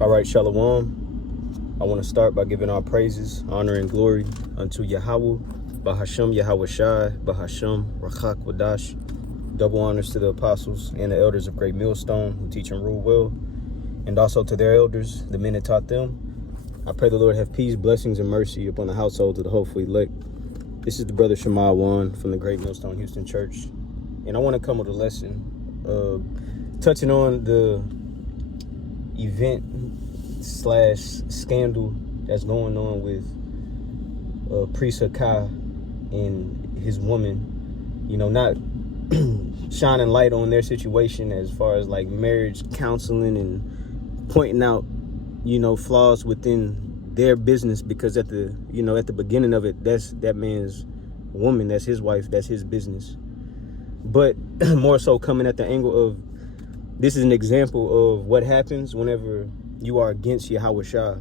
All right, Shalom. I want to start by giving our praises, honor, and glory unto Yahweh, Bahashem Yahweh Shai, Bahashem Rachak Wadash. Double honors to the apostles and the elders of Great Millstone who teach and rule well, and also to their elders, the men that taught them. I pray the Lord have peace, blessings, and mercy upon the households of the hopefully elect. This is the brother Shema Wan from the Great Millstone Houston Church, and I want to come with a lesson touching on the event slash scandal that's going on with Priest Hakai and his woman, not shining light on their situation as far as like marriage counseling and pointing out, flaws within their business, because at the beginning of it, that's that man's woman, that's his wife, that's his business. But more so coming at the angle of, this is an example of what happens whenever you are against Yahweh Shai,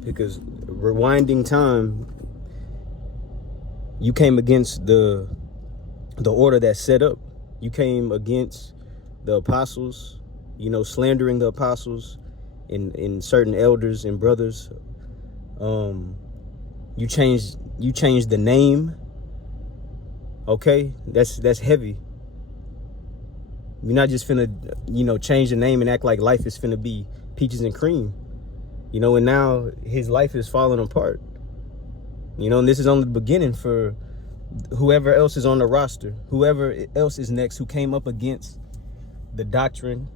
because rewinding time, you came against the order that's set up. You came against the apostles, slandering the apostles and certain elders and brothers. You changed the name. Okay, that's heavy. You're not just finna, change the name and act like life is finna be peaches and cream. And now his life is falling apart. And this is only the beginning for whoever else is on the roster, whoever else is next who came up against the doctrine,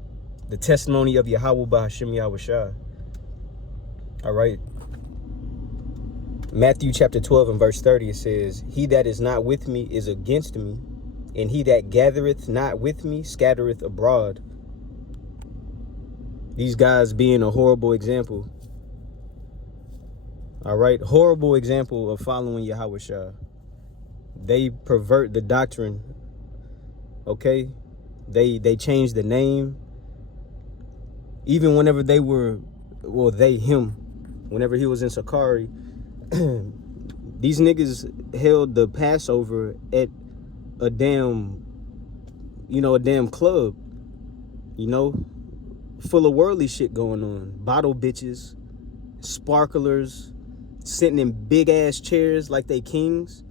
the testimony of Yahweh Bahashem Yahweh Shai. All right. Matthew chapter 12 and verse 30, it says, "He that is not with me is against me, and he that gathereth not with me scattereth abroad." These guys being a horrible example. All right, horrible example of following Yahweh Shai. They pervert the doctrine. Okay, they changed the name. Even whenever they were, him, whenever he was in Sakari, these niggas held the Passover at a damn club, full of worldly shit going on. Bottle bitches, sparklers, sitting in big ass chairs like they kings.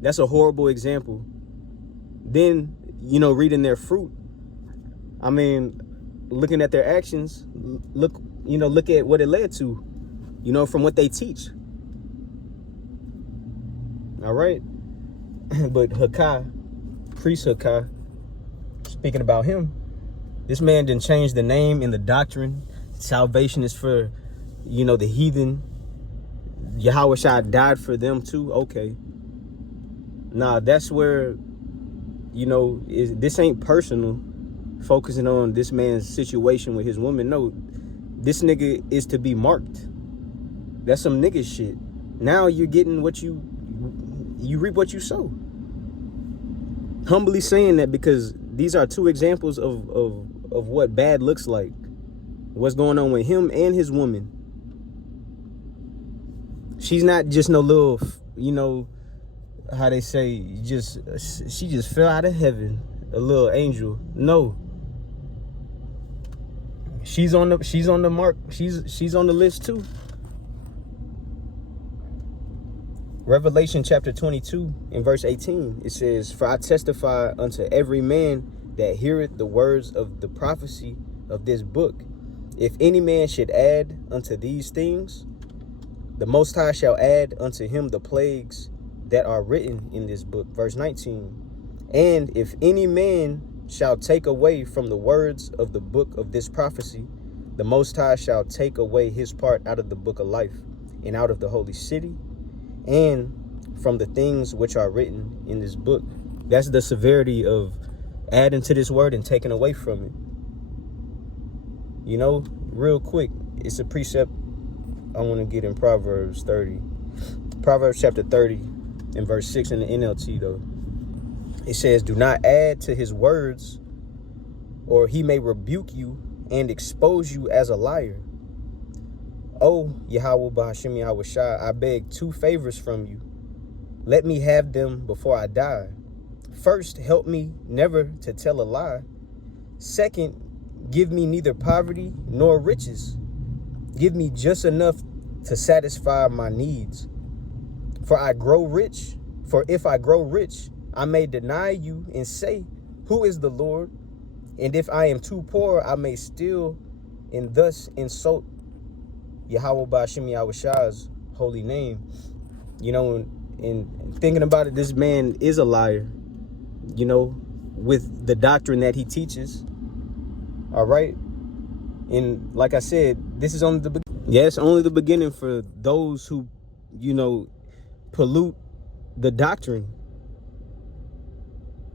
That's a horrible example. Then, reading their fruit. I mean, looking at their actions, look at what it led to, from what they teach. All right. But Hakai, Priest Hakai, speaking about him, this man didn't change the name and the doctrine. Salvation is for, the heathen. Yahweh Shai died for them too. Okay. Nah, that's where, this ain't personal, focusing on this man's situation with his woman. No, this nigga is to be marked. That's some nigga shit. Now you're getting what you reap what you sow. Humbly saying that, because these are two examples of what bad looks like. What's going on with him and his woman. She's not just no little, how they say, she just fell out of heaven, a little angel. No. She's on the mark. She's on the list too. Revelation chapter 22 and verse 18, it says, "For I testify unto every man that heareth the words of the prophecy of this book. If any man should add unto these things, the Most High shall add unto him the plagues that are written in this book." Verse 19, "And if any man shall take away from the words of the book of this prophecy, the Most High shall take away his part out of the book of life, and out of the holy city, and from the things which are written in this book." That's the severity of adding to this word and taking away from it. Real quick, it's a precept I want to get in Proverbs 30. Proverbs chapter 30 and verse 6 in the NLT though. It says, "Do not add to his words, or he may rebuke you and expose you as a liar. O Yahweh Bahashem Yahweh Shai, I beg two favors from you. Let me have them before I die. First, help me never to tell a lie. Second, give me neither poverty nor riches. Give me just enough to satisfy my needs. For if I grow rich, I may deny you and say, who is the Lord? And if I am too poor, I may steal and thus insult Yahweh Ba'ashem Yahushai's holy name. You know, and thinking about it, this man is a liar, you know, with the doctrine that he teaches. All right. And like I said, this is only the beginning. Yeah, it's only the beginning for those who, you know, pollute the doctrine.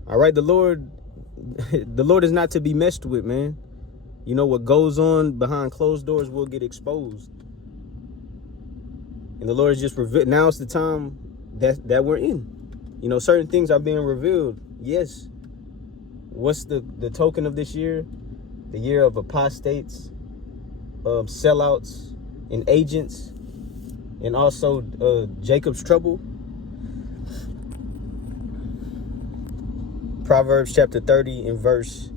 All right. The Lord is not to be messed with, man. You know, what goes on behind closed doors will get exposed. And the Lord is just revealed. Now it's the time that we're in. You know, certain things are being revealed. Yes. What's the token of this year? The year of apostates, sellouts, and agents, and also Jacob's trouble. Proverbs chapter 30 and verse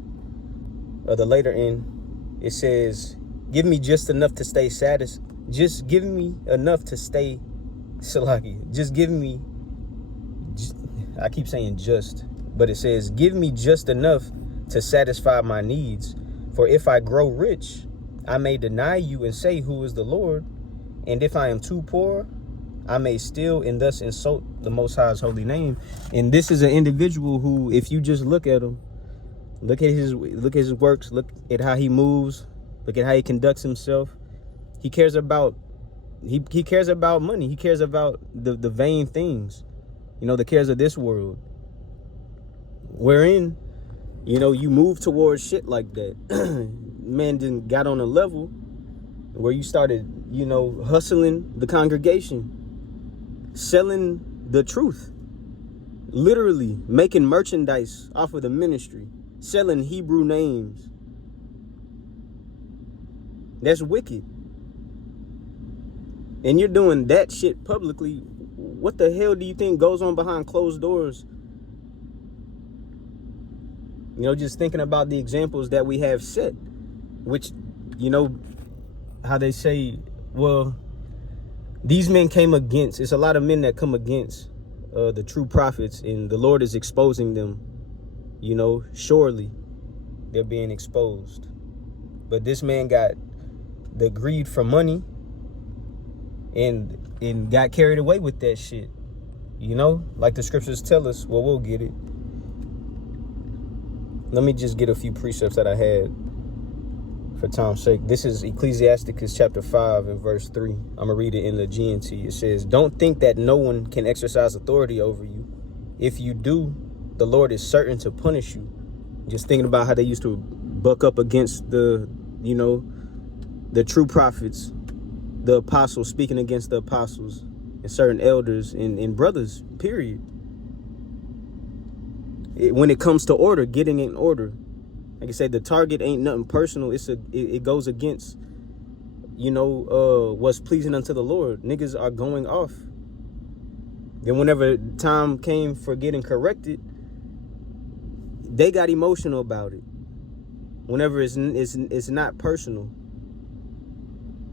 the later end, it says, give me just enough to stay satisfied. Just give me enough to stay Salaki. Just give me, I keep saying just, but it says, give me just enough to satisfy my needs. For if I grow rich, I may deny you and say, who is the Lord? And if I am too poor, I may steal and thus insult the Most High's holy name. And this is an individual who, if you just look at him, look at his works, look at how he moves, look at how he conducts himself. He cares about he cares about money. He cares about the vain things, you know, the cares of this world. Wherein, you know, you move towards shit like that. Man then got on a level where you started, you know, hustling the congregation, selling the truth, literally making merchandise off of the ministry, selling Hebrew names. That's wicked. And you're doing that shit publicly. What the hell do you think goes on behind closed doors? You know, just thinking about the examples that we have set, which, you know, how they say, well, these men came against, it's a lot of men that come against the true prophets, and the Lord is exposing them. You know, surely they're being exposed. But this man got the greed for money and got carried away with that shit. You know, like the scriptures tell us, well, we'll get it. Let me just get a few precepts that I had for time's sake. This is Ecclesiasticus chapter 5 and verse 3. I'm going to read it in the GNT. It says, don't think that no one can exercise authority over you. If you do, the Lord is certain to punish you. Just thinking about how they used to buck up against the, you know, the true prophets, the apostles, speaking against the apostles and certain elders and brothers, period. When it comes to order, getting in order, like I said, the target ain't nothing personal. It goes against, you know, what's pleasing unto the Lord. Niggas are going off. Then whenever time came for getting corrected, they got emotional about it. Whenever it's not personal.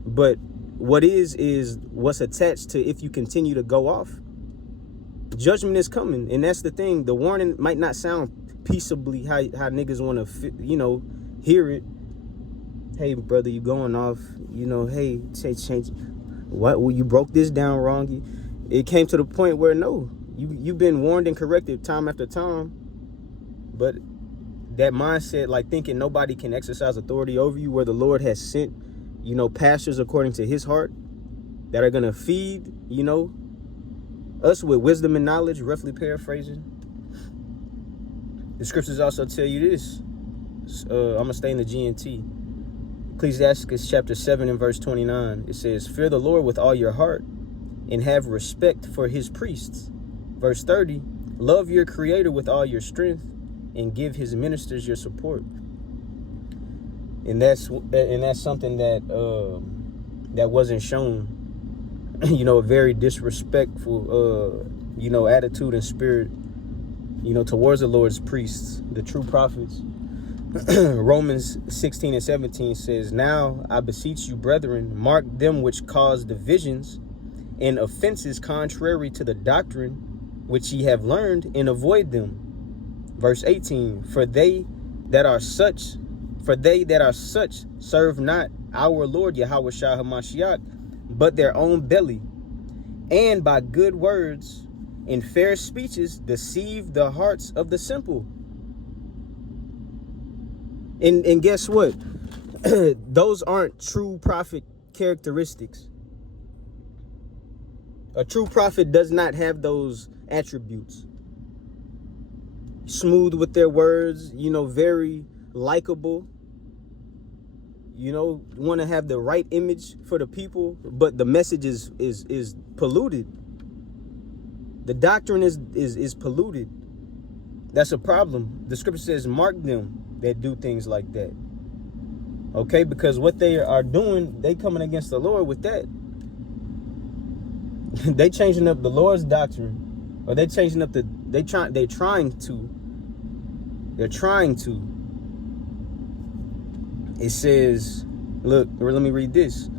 But what is what's attached to if you continue to go off. Judgment is coming, and that's the thing. The warning might not sound peaceably how niggas want to, you know, hear it. Hey, brother, you going off? You know, hey, change. What? Well, you broke this down wrong. It came to the point where no, you've been warned and corrected time after time, but that mindset, like thinking nobody can exercise authority over you, where the Lord has sent, you know, pastors according to His heart that are gonna feed, you know, us with wisdom and knowledge, roughly paraphrasing. The scriptures also tell you this. I'm going to stay in the GNT. Ecclesiasticus chapter 7 and verse 29. It says, fear the Lord with all your heart and have respect for His priests. Verse 30, love your Creator with all your strength and give His ministers your support. And that's something that that wasn't shown. You know, a very disrespectful, you know, attitude and spirit, you know, towards the Lord's priests, the true prophets. Romans 16 and 17 says, now I beseech you, brethren, mark them which cause divisions and offenses contrary to the doctrine which ye have learned, and avoid them. Verse 18, for they that are such serve not our Lord Yahawashi HaMashiach, but their own belly, and by good words and fair speeches deceive the hearts of the simple. And guess what? Those aren't true prophet characteristics. A true prophet does not have those attributes. Smooth with their words, very likable. Want to have the right image for the people, but the message is polluted. The doctrine is polluted. That's a problem. The scripture says, mark them that do things like that. Okay, because what they are doing, they coming against the Lord with that. They changing up the Lord's doctrine, or they changing up they're trying to. It says, look, let me read this.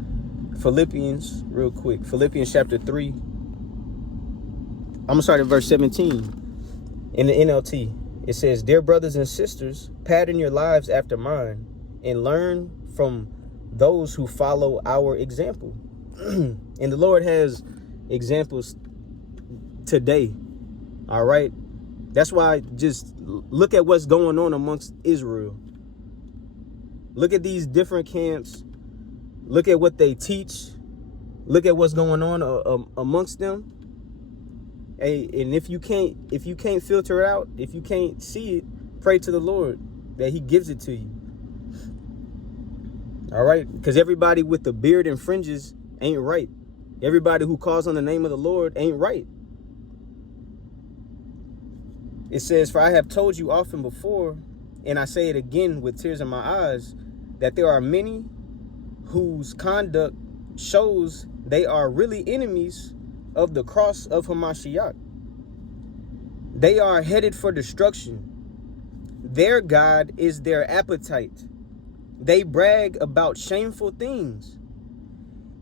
Philippians, real quick. Philippians chapter 3. I'm gonna start at verse 17 in the NLT. It says, dear brothers and sisters, pattern your lives after mine and learn from those who follow our example. And the Lord has examples today. All right. That's why just look at what's going on amongst Israel. Look at these different camps. Look at what they teach. Look at what's going on amongst them. Hey, and if you can't filter it out, if you can't see it, pray to the Lord that he gives it to you. All right? Because everybody with the beard and fringes ain't right. Everybody who calls on the name of the Lord ain't right. It says, for I have told you often before, and I say it again with tears in my eyes, that there are many whose conduct shows they are really enemies of the cross of Hamashiach. They are headed for destruction. Their God is their appetite. They brag about shameful things.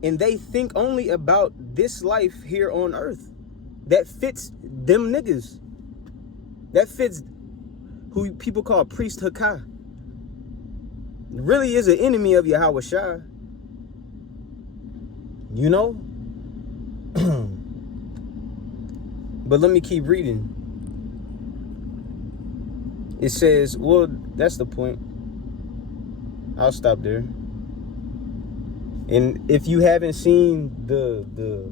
And they think only about this life here on earth. That fits them niggas. That fits who people call priest Hakah. Really is an enemy of Yahawashi. But let me keep reading. It says, well, that's the point. I'll stop there. And if you haven't seen the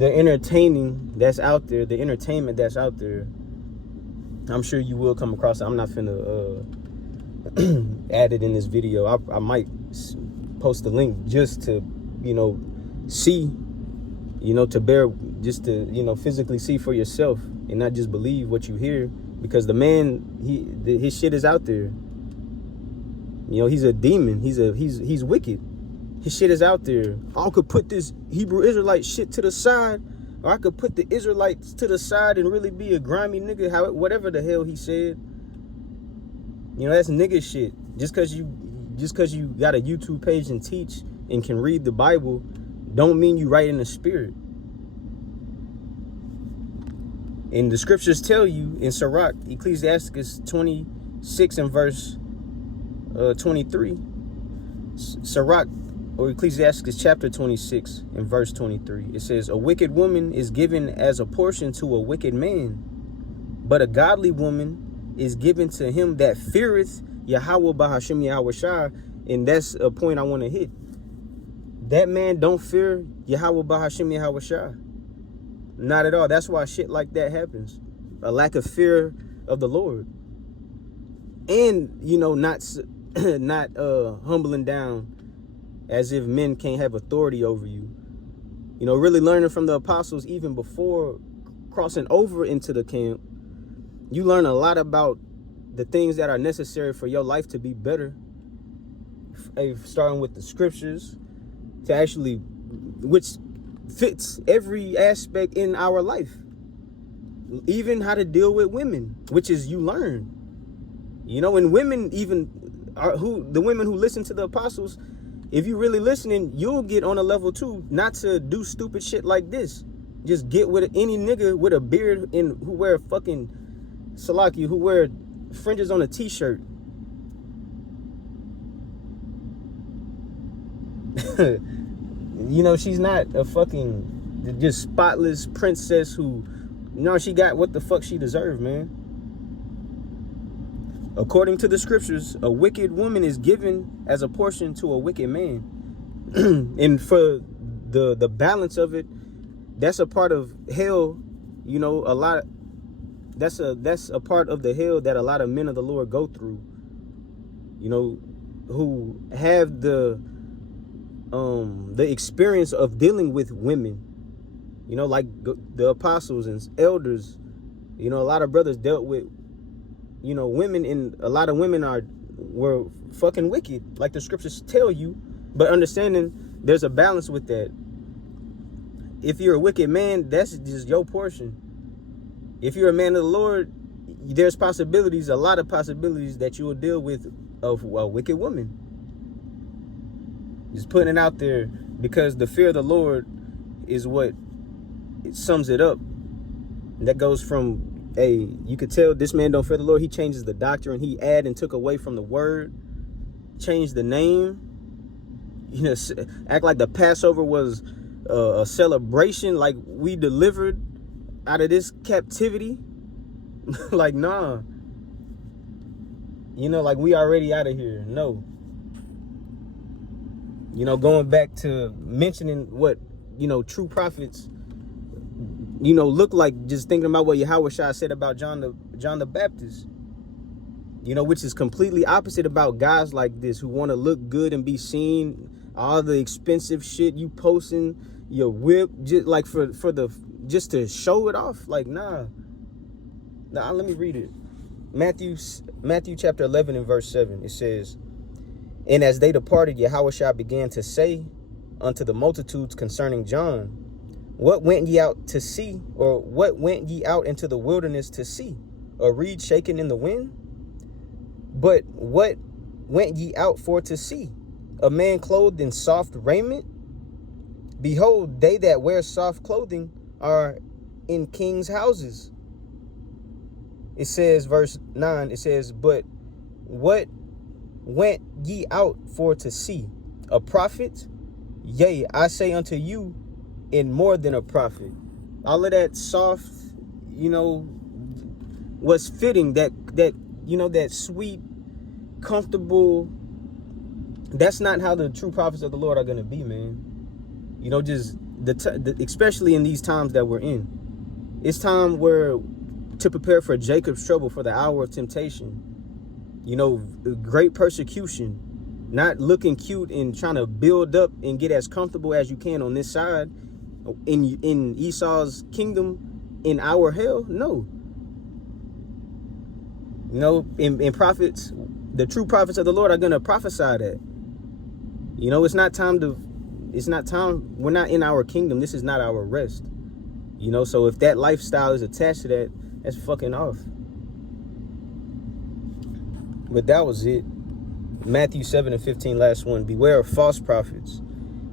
entertaining that's out there, the entertainment that's out there, I'm sure you will come across it. I'm not finna add it in this video. I might post a link just to, see, to bear, just to, physically see for yourself and not just believe what you hear, because the man, his shit is out there. He's a demon. He's wicked. His shit is out there. I could put this Hebrew Israelite shit to the side, or I could put the Israelites to the side and really be a grimy nigga, whatever the hell he said. That's nigga shit. Just cause you got a YouTube page and teach and can read the Bible, don't mean you right in the spirit. And the scriptures tell you in Sirach, Ecclesiasticus 26 and verse 23. Sirach, or Ecclesiasticus chapter 26 and verse 23. It says, a wicked woman is given as a portion to a wicked man, but a godly woman is given to him that feareth Yahweh Bahashim Yahawashi. And that's a point I want to hit. That man don't fear Yahweh Bahashim Yahawashi. Not at all. That's why shit like that happens. A lack of fear of the Lord. And, not humbling down as if men can't have authority over you. Really learning from the apostles even before crossing over into the camp. You learn a lot about the things that are necessary for your life to be better. Starting with the scriptures, to actually, which fits every aspect in our life. Even how to deal with women, which is you learn. You know, and women even the women who listen to the apostles, if you really listening, you'll get on a level too, not to do stupid shit like this. Just get with any nigga with a beard and who wear fucking salaki, who wear fringes on a t-shirt. You know, she's not a fucking just spotless princess who, you know, she got what the fuck she deserved, man. According to the scriptures, a wicked woman is given as a portion to a wicked man. And for the balance of it, that's a part of hell, you know, that's a part of the hell that a lot of men of the Lord go through, you know, who have the experience of dealing with women, you know, like the apostles and elders. You know, a lot of brothers dealt with, you know, women, and a lot of women were fucking wicked, like the scriptures tell you. But understanding there's a balance with that. If you're a wicked man, that's just your portion. If you're a man of the Lord, there's possibilities, a lot of possibilities that you will deal with of a wicked woman. Just putting it out there, because the fear of the Lord is what it sums it up. And that goes from, hey, you could tell this man don't fear the Lord. He changes the doctrine. He add and took away from the word, changed the name. You know, act like the Passover was a celebration, like we delivered out of this captivity. Like, nah. You know, like we already out of here. No. You know, going back to mentioning what, you know, true prophets, you know, look like, just thinking about what Yahushua said about John the Baptist, you know, which is completely opposite about guys like this who want to look good and be seen. All the expensive shit you posting, your whip, just like just to show it off. Like, nah, let me read it. Matthew chapter 11 and verse 7. It says, "And as they departed, Yahushua began to say unto the multitudes concerning John, What went ye out to see? Or what went ye out into the wilderness to see? A reed shaken in the wind? But what went ye out for to see? A man clothed in soft raiment? Behold, they that wear soft clothing are in kings' houses." It says, verse 9, it says, "But what went ye out for to see? A prophet? Yea, I say unto you, and more than a prophet." All of that soft, you know, was fitting, that you know, that sweet, comfortable. That's not how the true prophets of the Lord are going to be, man. You know, just especially in these times that we're in. It's time to prepare for Jacob's trouble, for the hour of temptation. You know, great persecution. Not looking cute and trying to build up and get as comfortable as you can on this side in Esau's kingdom, in our hell. No. You know, in prophets, the true prophets of the Lord are going to prophesy that. You know, it's not time. We're not in our kingdom. This is not our rest. You know, so if that lifestyle is attached to that, that's fucking off. But that was it. Matthew 7 and 15, last one. "Beware of false prophets,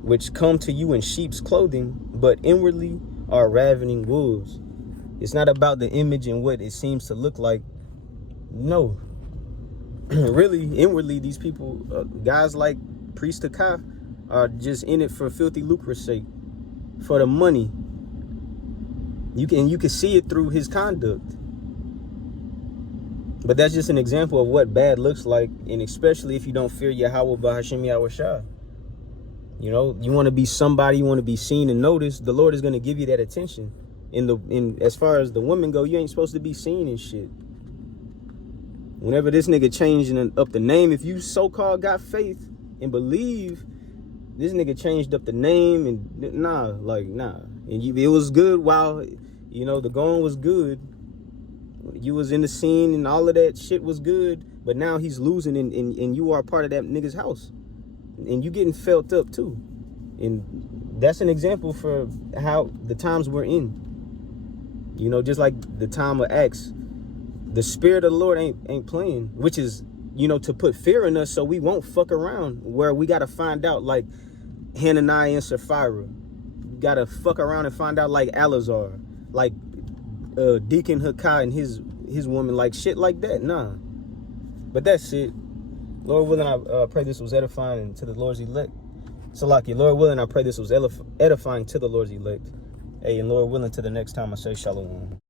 which come to you in sheep's clothing, but inwardly are ravening wolves." It's not about the image and what it seems to look like. No. Really, inwardly, these people, guys like Priest Akai, are just in it for filthy lucre's sake, for the money. You can see it through his conduct. But that's just an example of what bad looks like, and especially if you don't fear Yahweh Bahashim Yahushua. You know, you want to be somebody, you want to be seen and noticed, the Lord is going to give you that attention. As far as the women go, you ain't supposed to be seen and shit. Whenever this nigga changing up the name, if you so-called got faith and believe, this nigga changed up the name, and nah. And it was good while, you know, the going was good. You was in the scene and all of that shit was good, but now he's losing, and you are part of that nigga's house, and you getting felt up too. And that's an example for how the times we're in. You know, just like the time of Acts, the spirit of the Lord ain't playing, which is, you know, to put fear in us so we won't fuck around, where we got to find out like Hananiah and Sapphira. Got to fuck around and find out like Alazar, like Deacon Hakai and his woman, like shit like that. Nah. But that's it. Lord willing, I pray this was edifying to the Lord's elect. Salaki, Lord willing, I pray this was edifying to the Lord's elect. Hey, and Lord willing, to the next time I say shalom.